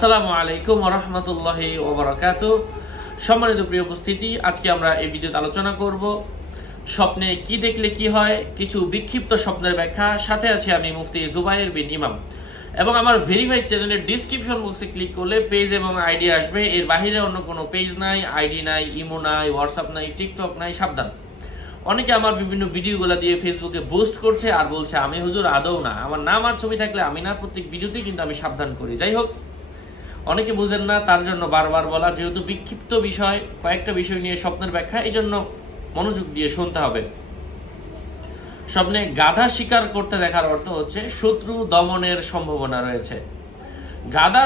আসসালামু আলাইকুম ওয়া রাহমাতুল্লাহি ওয়া বারাকাতুহু। সম্মানিত প্রিয় উপস্থিতি, আজকে আমরা এই ভিডিওতে আলোচনা করব স্বপ্নে কি দেখলে কি হয়, কিছু বিক্ষিপ্ত স্বপ্নের ব্যাখ্যা। সাথে আছি আমি মুফতি জুবায়ের বিন ইমাম এবং আমার ভেরিফাইড চ্যানেলের ডেসক্রিপশন বক্সে ক্লিক করলে পেজ এবং আইডি আসবে। এর বাইরে অন্য কোনো পেজ নাই, আইডি নাই, ইমো নাই, হোয়াটসঅ্যাপ নাই, টিকটক নাই। সাবধান, অনেকে আমার বিভিন্ন ভিডিওগুলো দিয়ে ফেসবুকে পোস্ট করছে আর বলছে আমি হুজুর আদৌ না, আমার নাম আর ছবি থাকলে আমি না। প্রত্যেক ভিডিওতেই কিন্তু আমি সাবধান করি। যাই হোক, অনেকে বুঝেন না, তার জন্য বারবার বলা, যেহেতু বিক্ষিপ্ত বিষয়, কয়েকটা বিষয় নিয়ে স্বপ্নের ব্যাখ্যা, এই জন্য মনোযোগ দিয়ে শুনতে হবে। স্বপ্নে গাধা শিকার করতে দেখার অর্থ হচ্ছে শত্রু দমনের সম্ভাবনা রয়েছে। গাধা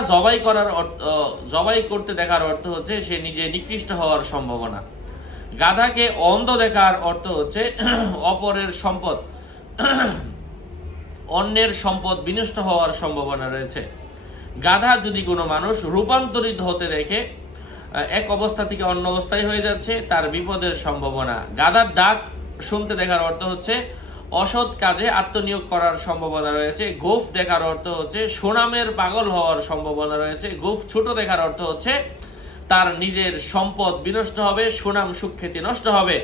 জবাই করতে দেখার অর্থ হচ্ছে সে নিজে নিকৃষ্ট হওয়ার সম্ভাবনা। গাধাকে অন্ধ দেখার অর্থ হচ্ছে অন্যের সম্পদ বিনষ্ট হওয়ার সম্ভাবনা রয়েছে। গাধা যদি কোনো মানুষ রূপান্তরিত হতে দেখে, এক অবস্থা থেকে অন্য অবস্থায় হয়ে যাচ্ছে, তার বিপদের সম্ভাবনা। গাধার ডাক শুনতে দেখার অর্থ হচ্ছে অসৎ কাজে আত্মনিয়োগ করার সম্ভাবনা রয়েছে। গোফ দেখার অর্থ হচ্ছে সুনামের পাগল হওয়ার সম্ভাবনা রয়েছে। গোফ ছোট দেখার অর্থ হচ্ছে তার নিজের সম্পদ বিনষ্ট হবে, সুনাম সুখ্যাতি নষ্ট হবে।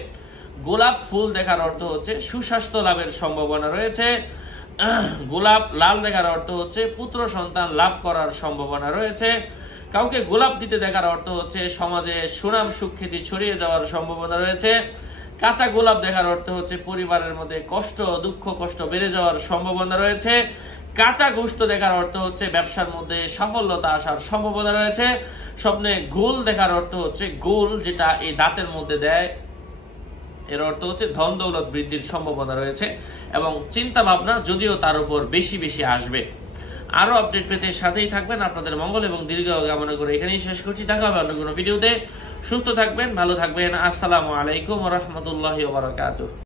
গোলাপ ফুল দেখার অর্থ হচ্ছে সুস্বাস্থ্য লাভের সম্ভাবনা রয়েছে। গোলাপ লাল দেখার অর্থ হচ্ছে পুত্র সন্তান লাভ করার সম্ভাবনা রয়েছে। কাউকে গোলাপ দিতে দেখার অর্থ হচ্ছে সমাজে সুনাম সুখ্যাতি ছড়িয়ে যাওয়ার সম্ভাবনা রয়েছে। কাঁচা গোলাপ দেখার অর্থ হচ্ছে পরিবারের মধ্যে কষ্ট, দুঃখ কষ্ট বেড়ে যাওয়ার সম্ভাবনা রয়েছে। কাঁচা গোশত দেখার অর্থ হচ্ছে ব্যবসার মধ্যে সাফল্যতা আসার সম্ভাবনা রয়েছে। স্বপ্নে গোল দেখার অর্থ হচ্ছে গোল যেটা এই দাঁতের মধ্যে দেয়, এর অর্থ হচ্ছে ধন দৌলত বৃদ্ধির সম্ভাবনা রয়েছে এবং চিন্তা ভাবনা যদিও তার উপর বেশি বেশি আসবে। আরো আপডেট পেতে সাথেই থাকবেন। আপনাদের মঙ্গল এবং দীর্ঘায়ু কামনা করে এখানেই শেষ করছি। দেখা হবে অন্য কোনো ভিডিওতে। সুস্থ থাকবেন, ভালো থাকবেন। আসসালামু আলাইকুম ওয়া রাহমাতুল্লাহি ওয়া বারাকাতুহু।